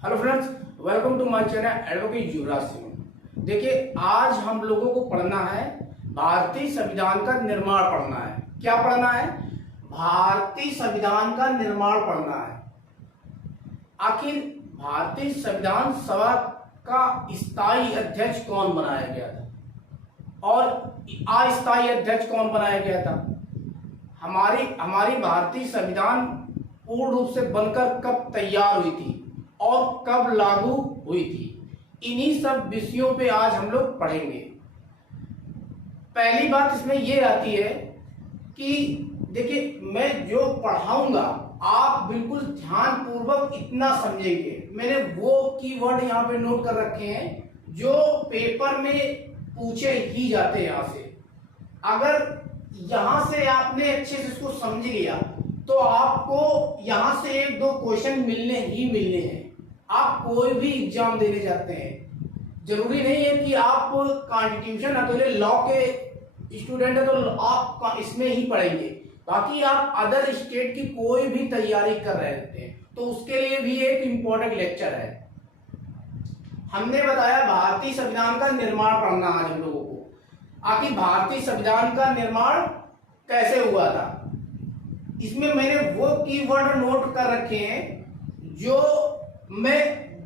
Hello friends, welcome to my channel advocate Yuvraj Singh. देखिए, आज हम लोगों को पढ़ना है भारतीय संविधान का निर्माण पढ़ना है। क्या पढ़ना है? भारतीय संविधान का निर्माण पढ़ना है। आखिर भारतीय संविधान सभा का स्थायी अध्यक्ष कौन बनाया गया था और अस्थायी अध्यक्ष कौन बनाया गया था? हमारी भारतीय संविधान पूर्ण रूप से बनकर कब तैयार हुई थी और कब लागू हुई थी? इन्हीं सब विषयों पे आज हम लोग पढ़ेंगे। पहली बात इसमें ये आती है कि देखिए, मैं जो पढ़ाऊंगा आप बिल्कुल ध्यान पूर्वक इतना समझेंगे। मैंने वो कीवर्ड यहाँ पे नोट कर रखे हैं जो पेपर में पूछे ही जाते हैं। यहाँ से अगर यहां से आपने अच्छे से इसको समझ लिया तो आपको यहां से एक दो क्वेश्चन मिलने ही मिलने हैं। आप कोई भी एग्जाम देने जाते हैं, जरूरी नहीं है कि आप कॉन्स्टिट्यूशन अकेले लॉ के स्टूडेंट है तो आप इसमें ही पढ़ेंगे। बाकी आप अदर स्टेट की कोई भी तैयारी कर रहे होते हैं तो उसके लिए भी एक इम्पोर्टेंट लेक्चर है। हमने बताया भारतीय संविधान का निर्माण पढ़ना आज हम लोगों को। आखिर भारतीय संविधान का निर्माण कैसे हुआ था, इसमें मैंने वो कीवर्ड नोट कर रखे हैं जो मैं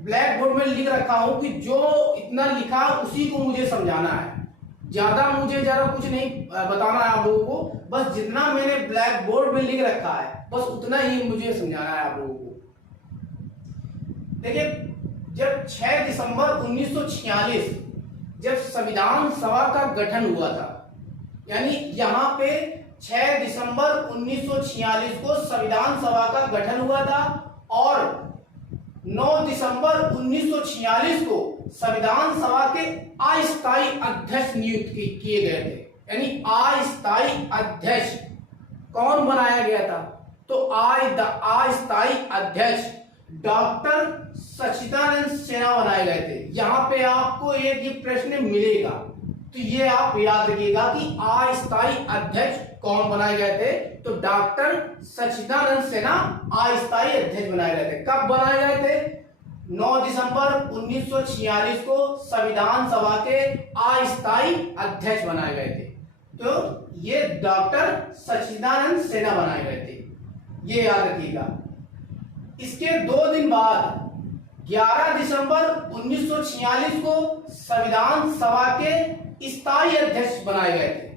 ब्लैक बोर्ड में लिख रखा हूं कि जो इतना लिखा उसी को मुझे समझाना है। मुझे ज्यादा कुछ नहीं बताना है आप लोगों को, बस जितना मैंने ब्लैक बोर्ड में लिख रखा है बस उतना ही मुझे समझाना है आप लोगों को। देखिए, जब 6 दिसंबर 1946 जब संविधान सभा का गठन हुआ था, यानी यहाँ पे 6 दिसंबर 1946 को संविधान सभा का गठन हुआ था और 9 दिसंबर 1946 को संविधान सभा के अस्थायी अध्यक्ष नियुक्त किए गए थे। यानी अस्थायी अध्यक्ष कौन बनाया गया था? तो अस्थायी अध्यक्ष डॉक्टर सच्चिदानंद सिन्हा बनाए गए थे। यहाँ पे आपको एक ये प्रश्न मिलेगा तो ये आप याद रखिएगा कि अस्थायी अध्यक्ष कौन बनाए गए थे? तो डॉक्टर सच्चिदानंद सिन्हा अस्थायी अध्यक्ष बनाए गए थे। कब बनाए गए थे? 9 दिसंबर 1946 को संविधान सभा के अस्थायी अध्यक्ष बनाए गए थे। तो ये डॉक्टर सच्चिदानंद सिन्हा बनाए गए थे, ये याद रखिएगा। इसके 2 दिन बाद 11 दिसंबर 1946 को संविधान सभा के स्थायी अध्यक्ष बनाए गए थे।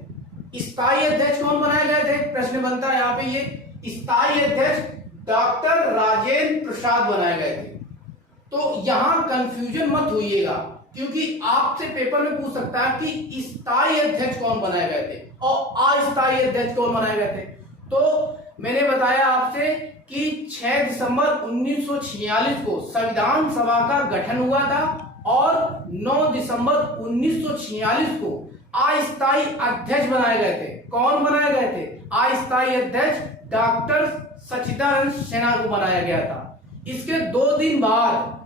स्थायी अध्यक्ष कौन बनाए गए थे? प्रश्न बनता है यहाँ पे। ये स्थायी अध्यक्ष डॉक्टर राजेंद्र प्रसाद बनाए गए थे। तो यहां कंफ्यूजन मत होइएगा क्योंकि आपसे पेपर में पूछ सकता है कि स्थायी अध्यक्ष कौन बनाए गए थे और अस्थायी अध्यक्ष कौन बनाए गए थे। तो मैंने बताया आपसे कि 6 दिसंबर 1946 को संविधान सभा का गठन हुआ था और 9 दिसंबर 1946 को अस्थायी अध्यक्ष बनाए गए थे। कौन बनाए गए थे? अस्थायी अध्यक्ष डॉक्टर सच्चिदानंद सिन्हा को बनाया गया था। इसके 2 दिन बाद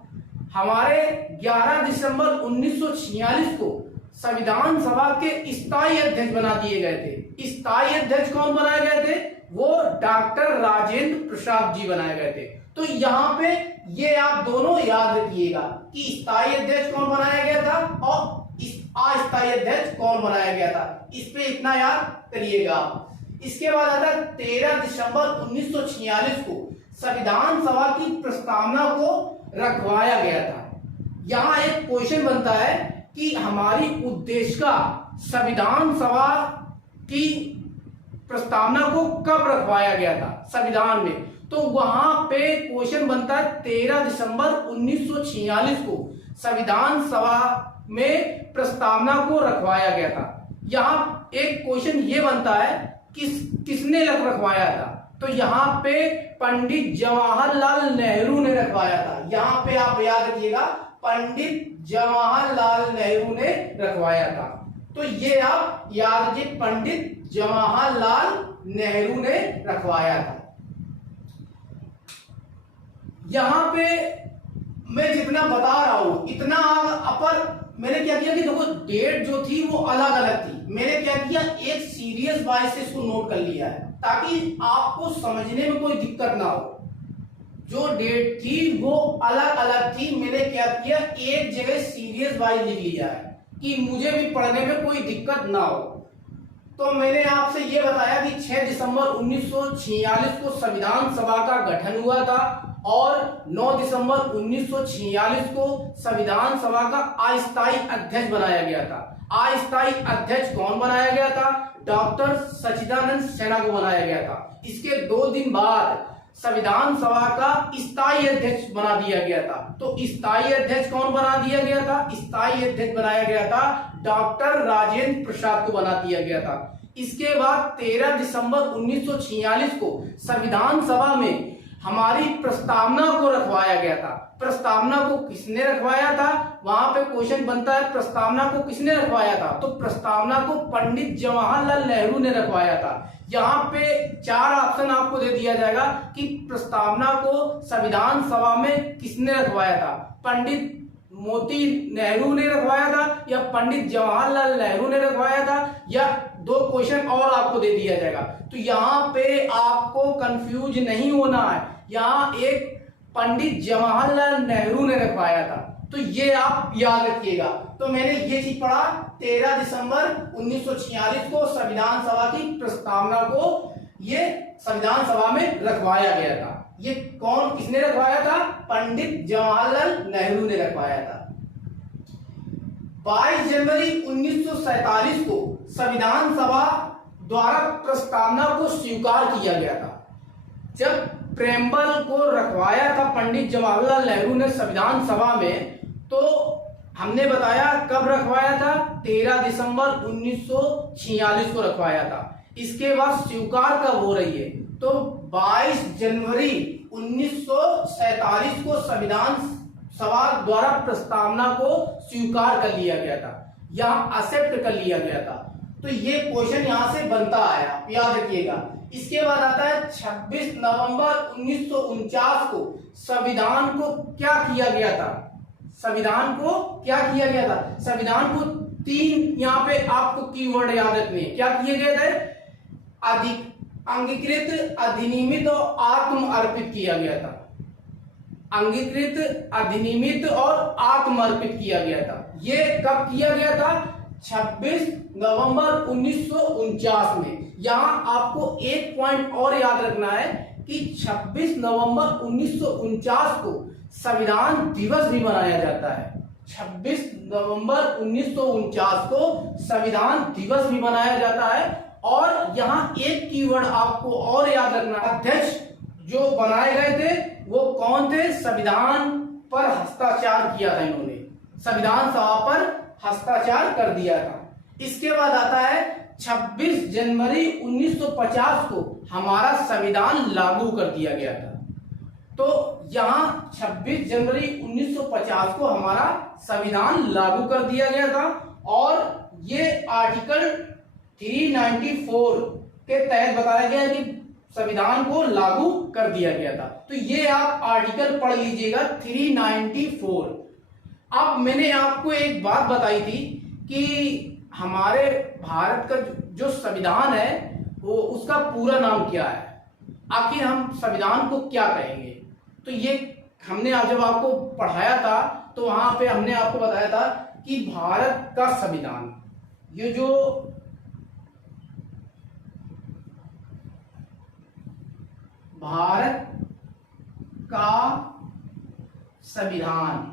हमारे 11 दिसंबर 1946 को संविधान सभा के स्थायी अध्यक्ष बना दिए गए थे। स्थायी अध्यक्ष कौन बनाए गए थे? वो डॉक्टर राजेंद्र प्रसाद जी बनाए गए थे। तो यहाँ पे ये आप दोनों याद रखिएगा कि स्थायी अध्यक्ष कौन बनाया गया था और अस्थायी अध्यक्ष कौन बनाया गया था। इस पे इतना याद करिएगा। इसके बाद आता है 13 दिसंबर 1946 को संविधान सभा की प्रस्तावना को रखवाया गया था। यहाँ एक क्वेश्चन बनता है कि हमारी उद्देशिका संविधान सभा की प्रस्तावना को कब रखवाया गया था संविधान में? तो वहां पे क्वेश्चन बनता है 13 दिसंबर 1946 को संविधान सभा में प्रस्तावना को रखवाया गया था। यहाँ एक क्वेश्चन ये बनता है किसने रखवाया था? तो यहाँ पे पंडित जवाहरलाल नेहरू ने रखवाया था। यहाँ पे आप याद रखिएगा, पंडित जवाहरलाल नेहरू ने रखवाया था। तो ये आप याद रखिए, पंडित जवाहरलाल नेहरू ने रखवाया था। यहां पे मैं जितना बता रहा हूं इतना अपर मैंने क्या किया कि देखो डेट जो थी वो अलग अलग थी। मैंने क्या किया, एक सीरियस वाइज से इसको नोट कर लिया है ताकि आपको समझने में कोई दिक्कत ना हो। जो डेट थी वो अलग अलग थी। मैंने क्या किया, एक जगह सीरियस वाइज लिख लिया है कि मुझे भी पढ़ने में कोई दिक्कत ना हो। तो मैंने आपसे ये बताया कि 6 दिसंबर 1946 को संविधान सभा का गठन हुआ था और 9 दिसंबर 1946 को संविधान सभा का अस्थायी अध्यक्ष बनाया गया था। अस्थायी अध्यक्ष कौन बनाया गया था? डॉक्टर सच्चिदानंद सिन्हा को बनाया गया था। इसके 2 दिन बाद संविधान सभा का स्थायी अध्यक्ष बना दिया गया था। तो स्थायी अध्यक्ष कौन बना दिया गया था? स्थायी अध्यक्ष बनाया गया था डॉक्टर राजेंद्र प्रसाद को बना दिया गया था। इसके बाद 13 दिसंबर 1946 को संविधान सभा में हमारी प्रस्तावना को रखवाया गया था। प्रस्तावना को किसने रखवाया था? वहां पे क्वेश्चन बनता है, प्रस्तावना को किसने रखवाया था? तो प्रस्तावना को पंडित जवाहरलाल नेहरू ने रखवाया था। यहाँ पे 4 ऑप्शन आपको दे दिया जाएगा कि प्रस्तावना को संविधान सभा में किसने रखवाया था। पंडित मोती नेहरू ने रखवाया था या पंडित जवाहरलाल नेहरू ने रखवाया था, या 2 क्वेश्चन और आपको दे दिया जाएगा। तो यहाँ पे आपको कंफ्यूज नहीं होना है, यहाँ एक पंडित जवाहरलाल नेहरू ने रखवाया था। तो ये आप याद रखिएगा। तो मैंने ये चीज पढ़ा, 13 दिसंबर 1946 को संविधान सभा की प्रस्तावना को ये संविधान सभा में रखवाया गया था। ये कौन किसने रखवाया था? पंडित जवाहरलाल नेहरू ने रखवाया था। 22 जनवरी 1947 को संविधान सभा द्वारा प्रस्तावना को स्वीकार किया गया था। जब प्रेमबल को रखवाया था पंडित जवाहरलाल नेहरू ने संविधान सभा में, तो हमने बताया कब रखवाया था? 13 दिसंबर 1946 को रखवाया था। इसके बाद स्वीकार कब हो रही है? तो 22 जनवरी 1947 को संविधान सभा द्वारा प्रस्तावना को स्वीकार कर लिया गया था, यहाँ एक्सेप्ट कर लिया गया था। तो ये क्वेश्चन यहां से बनता आया, याद रखिएगा। इसके बाद आता है 26 नवंबर 1949 को संविधान को क्या किया गया था? संविधान को क्या किया गया था? संविधान को 3 यहाँ पे आपको कीवर्ड याद रखने हैं। क्या किए गए थे? अंगीकृत, अधिनियमित और आत्म अर्पित किया गया था। अंगीकृत, अधिनियमित और आत्म अर्पित किया गया था। ये कब किया गया था? 26 नवंबर 1949 में। यहां आपको एक पॉइंट और याद रखना है कि 26 नवंबर 1949 को संविधान दिवस भी मनाया जाता है। 26 नवंबर 1949 को संविधान दिवस भी मनाया जाता है। और यहां एक कीवर्ड आपको और याद रखना, अध्यक्ष जो बनाए गए थे वो कौन थे? संविधान पर हस्ताक्षर किया था इन्होंने, संविधान सभा पर हस्ताक्षर कर दिया था। इसके बाद आता है 26 जनवरी 1950 को हमारा संविधान लागू कर दिया गया था। तो यहां 26 जनवरी 1950 को हमारा संविधान लागू कर दिया गया था और ये आर्टिकल 394 के तहत बताया गया कि संविधान को लागू कर दिया गया था। तो ये आप आर्टिकल पढ़ लीजिएगा 394। अब मैंने आपको एक बात बताई थी कि हमारे भारत का जो संविधान है वो उसका पूरा नाम क्या है, आखिर हम संविधान को क्या कहेंगे। तो ये हमने आज जब आपको पढ़ाया था तो वहां पे हमने आपको बताया था कि भारत का संविधान, ये जो भारत का संविधान,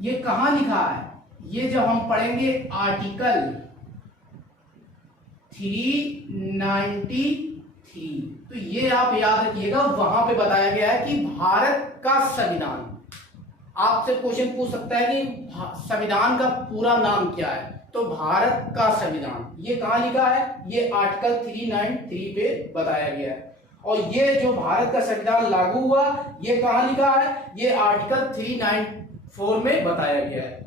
ये कहां लिखा है? ये जब हम पढ़ेंगे आर्टिकल 393, तो ये आप याद रखिएगा, वहां पे बताया गया है कि भारत का संविधान। आपसे क्वेश्चन पूछ सकता है कि संविधान का पूरा नाम क्या है, तो भारत का संविधान ये कहां लिखा है? ये आर्टिकल 393 पे बताया गया है। और ये जो भारत का संविधान लागू हुआ ये कहां लिखा है? ये आर्टिकल 394 में बताया गया है।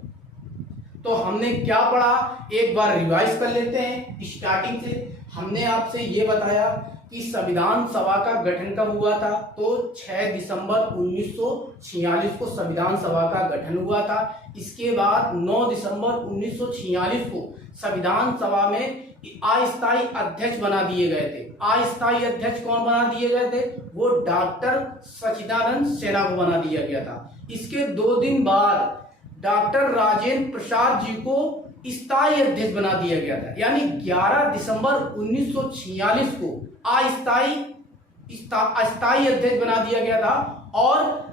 तो हमने क्या पढ़ा, एक बार रिवाइज कर लेते हैं। स्टार्टिंग से हमने आपसे ये बताया कि संविधान सभा का गठन कब हुआ था, तो 6 दिसंबर 1946 को संविधान सभा का गठन हुआ था। इसके बाद 9 दिसंबर 1946 को संविधान सभा में अस्थायी अध्यक्ष बना दिए गए थे। अस्थायी अध्यक्ष कौन बना दिए गए थे? वो डॉक्टर सच्चिदानंद सिन्हा को बना दिया गया था। इसके 2 दिन बाद डॉक्टर राजेंद्र प्रसाद जी को स्थायी अध्यक्ष बना दिया गया था। यानी 11 दिसंबर 1946 को अस्थायी अध्यक्ष बना दिया गया था। और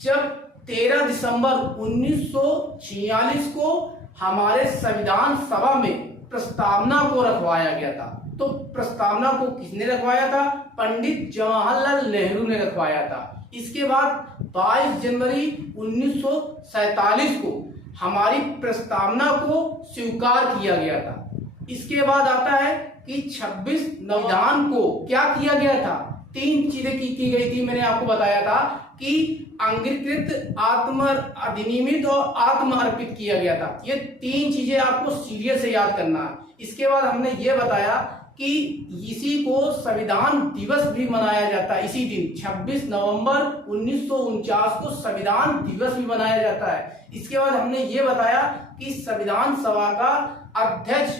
जब 13 दिसंबर 1946 को हमारे संविधान सभा में प्रस्तावना को रखवाया गया था। तो प्रस्तावना को किसने रखवाया था? पंडित जवाहरलाल नेहरू ने रखवाया था। इसके बाद 22 जनवरी 1947 को हमारी प्रस्तावना को स्वीकार किया गया था। इसके बाद आता है कि 26 नवंबर को क्या किया गया था? 3 चीजें की गई थी। मैंने आपको बताया था कि अंगीकृत, आत्म अधिनियमित और आत्म अर्पित किया गया था। ये 3 चीजें आपको सीरियस से याद करना है। इसके बाद हमने ये बताया कि इसी को संविधान दिवस भी मनाया जाता है। इसी दिन 26 नवंबर 1949 को संविधान दिवस भी मनाया जाता है। इसके बाद हमने ये बताया कि संविधान सभा का अध्यक्ष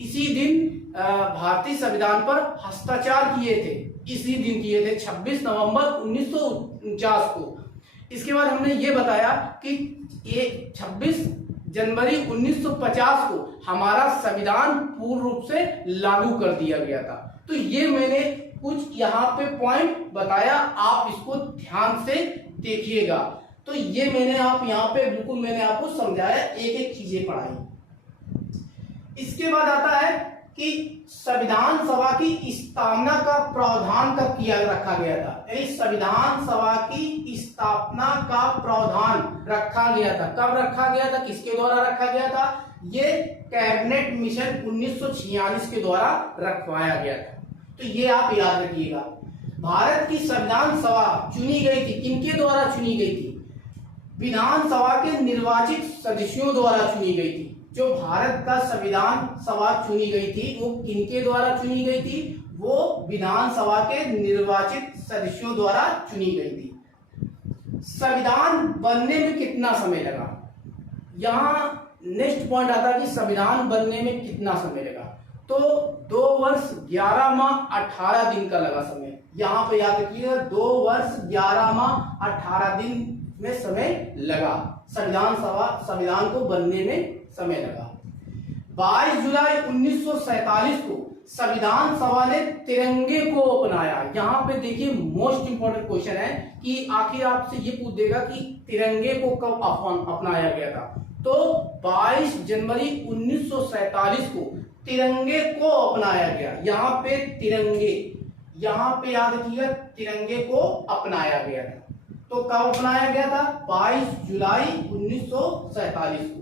इसी दिन भारतीय संविधान पर हस्ताक्षर किए थे। इसी दिन किए थे 26 नवंबर 1949 को। इसके बाद हमने ये बताया कि ये 26 जनवरी 1950 को हमारा संविधान पूर्ण रूप से लागू कर दिया गया था। तो ये मैंने कुछ यहाँ पे पॉइंट बताया, आप इसको ध्यान से देखिएगा। तो ये मैंने आप यहाँ पे बिल्कुल मैंने आपको समझाया, एक एक चीजें पढ़ाई। इसके बाद आता है कि संविधान सभा की स्थापना का प्रावधान कब किया रखा गया था? यानी संविधान सभा की स्थापना का प्रावधान रखा गया था। कब रखा गया था? किसके द्वारा रखा गया था? ये कैबिनेट मिशन 1946 के द्वारा रखवाया गया था। तो ये आप याद रखिएगा। भारत की संविधान सभा चुनी गई थी, किनके द्वारा चुनी गई थी? विधानसभा के निर्वाचित सदस्यों द्वारा चुनी गई थी। जो भारत का संविधान सभा चुनी गई थी वो किनके द्वारा चुनी गई थी? वो विधानसभा के निर्वाचित सदस्यों द्वारा चुनी गई थी। संविधान बनने में कितना समय लगा? यहाँ नेक्स्ट पॉइंट आता है कि संविधान बनने में कितना समय लगा। तो 2 वर्ष 11 माह 18 दिन का लगा समय। यहाँ पे याद रखिएगा, 2 वर्ष 11 माह 18 दिन में समय लगा। संविधान को बनने में समय लगा। 22 जुलाई 1947 को संविधान सभा ने तिरंगे को अपनाया। यहाँ पे देखिए मोस्ट इंपोर्टेंट क्वेश्चन है कि आखिर आपसे ये पूछ देगा कि तिरंगे को कब अपनाया गया था। तो 22 जनवरी 1947 को तिरंगे को अपनाया गया। यहाँ पे तिरंगे, यहाँ पे याद रखिएगा तिरंगे को अपनाया गया था। तो कब अपनाया गया था? 22 जुलाई 1947 को।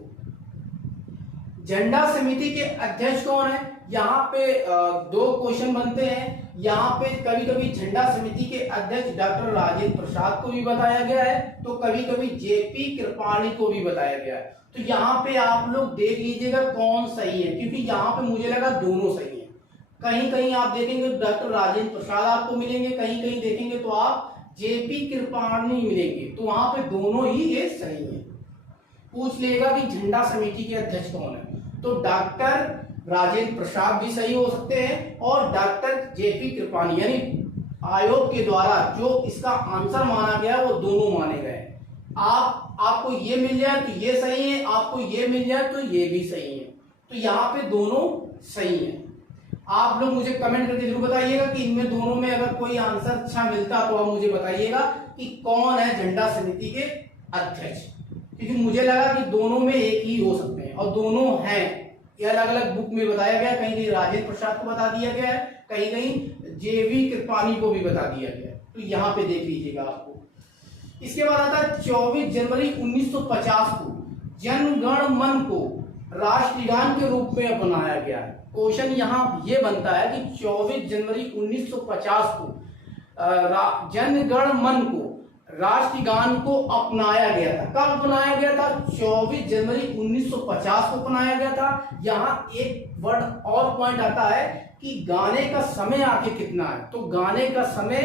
झंडा समिति के अध्यक्ष कौन है? यहाँ पे 2 क्वेश्चन बनते हैं। यहाँ पे कभी कभी झंडा समिति के अध्यक्ष डॉक्टर राजेंद्र प्रसाद को भी बताया गया है, तो कभी कभी जेपी कृपलानी को भी बताया गया है। तो यहाँ पे आप लोग देख लीजिएगा कौन सही है, क्योंकि यहाँ पे मुझे लगा दोनों सही है। कहीं कहीं आप देखेंगे डॉक्टर राजेंद्र प्रसाद आपको मिलेंगे, कहीं कहीं देखेंगे तो आप जेपी कृपलानी मिलेंगे। तो वहां पे दोनों ही ये सही है। पूछ लेगा कि झंडा समिति के अध्यक्ष कौन है, तो डॉक्टर राजेंद्र प्रसाद भी सही हो सकते हैं और डॉक्टर जेपी कृपलानी, यानी आयोग के द्वारा जो इसका आंसर माना गया वो दोनों माने गए। आपको ये मिल जाए तो ये सही है, आपको ये मिल जाए तो ये भी सही है। तो यहाँ पे दोनों सही है। आप लोग मुझे कमेंट करके जरूर बताइएगा कि इनमें दोनों में अगर कोई आंसर अच्छा मिलता तो आप मुझे बताइएगा कि कौन है झंडा समिति के अध्यक्ष, क्योंकि मुझे लगा कि दोनों में एक ही हो सकते हैं और दोनों हैं। ये अलग अलग बुक में बताया गया, कहीं कहीं राजेंद्र प्रसाद को बता दिया गया है, कहीं कहीं जेवी कृपलानी को भी बता दिया गया है। तो यहाँ पे देख लीजिएगा आपको। इसके बाद आता है 24 जनवरी 1950 को जन गण मन को राष्ट्रगान के रूप में अपनाया गया है। क्वेश्चन यहाँ ये बनता है कि 24 जनवरी 1950 को जन गण मन को राष्ट्रगान को अपनाया गया था। कब अपनाया गया था? 24 जनवरी 1950 को अपनाया गया था। यहाँ एक वर्ड और पॉइंट आता है कि गाने का समय आखिर कितना है, तो गाने का समय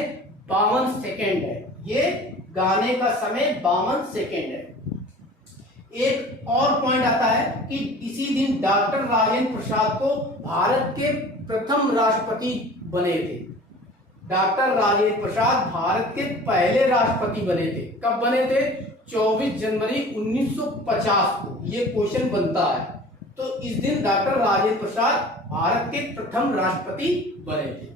52 सेकेंड है। ये गाने का समय 52 सेकेंड है। एक और पॉइंट आता है कि इसी दिन डॉक्टर राजेंद्र प्रसाद को भारत के प्रथम राष्ट्रपति बने थे। डॉक्टर राजेंद्र प्रसाद भारत के पहले राष्ट्रपति बने थे। कब बने थे? 24 जनवरी 1950 को। ये क्वेश्चन बनता है। तो इस दिन डॉक्टर राजेंद्र प्रसाद भारत के प्रथम राष्ट्रपति बने थे।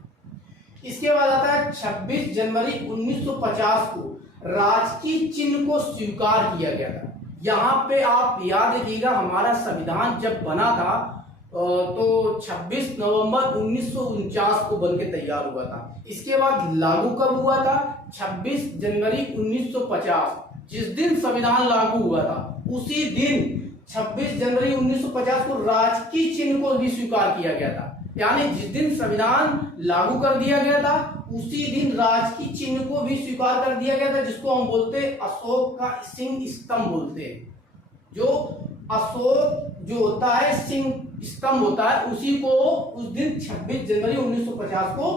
इसके बाद आता है 26 जनवरी 1950 को राजकीय चिन्ह को स्वीकार किया गया था। यहाँ पे आप याद रखिएगा, हमारा संविधान जब बना था तो 26 नवंबर 1949 को बनके तैयार हुआ था। इसके बाद लागू कब हुआ था? 26 जनवरी 1950। जिस दिन संविधान लागू हुआ था उसी दिन 26 जनवरी 1950 को राजकीय चिन्ह को भी स्वीकार किया गया था। यानी जिस दिन संविधान लागू कर दिया गया था उसी दिन राजकीय चिन्ह को भी स्वीकार कर दिया गया था, जिसको हम बोलते हैं अशोक का सिंह स्तंभ बोलते हैं। जो अशोक जो होता है सिंह स्तंभ होता है, उसी को उस दिन 26 जनवरी 1950 को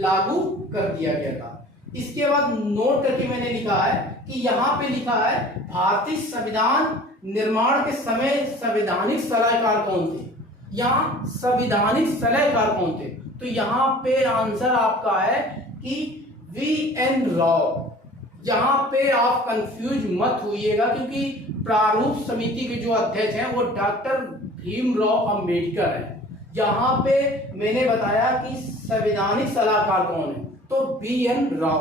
लागू कर दिया गया था। इसके बाद नोट करके मैंने लिखा है कि यहाँ पे लिखा है भारतीय संविधान निर्माण के समय संवैधानिक सलाहकार कौन थे? यहाँ संवैधानिक सलाहकार कौन थे? तो यहाँ पे आंसर आपका है कि वी.एन. राव। यहाँ पे आप कंफ्यूज मत होइएगा, क्योंकि प्रारूप समिति के जो अध्यक्ष हैं वो डॉक्टर भीमराव अंबेडकर हैं। यहाँ पे मैंने बताया कि संवैधानिक सलाहकार कौन है, तो वी.एन. राव।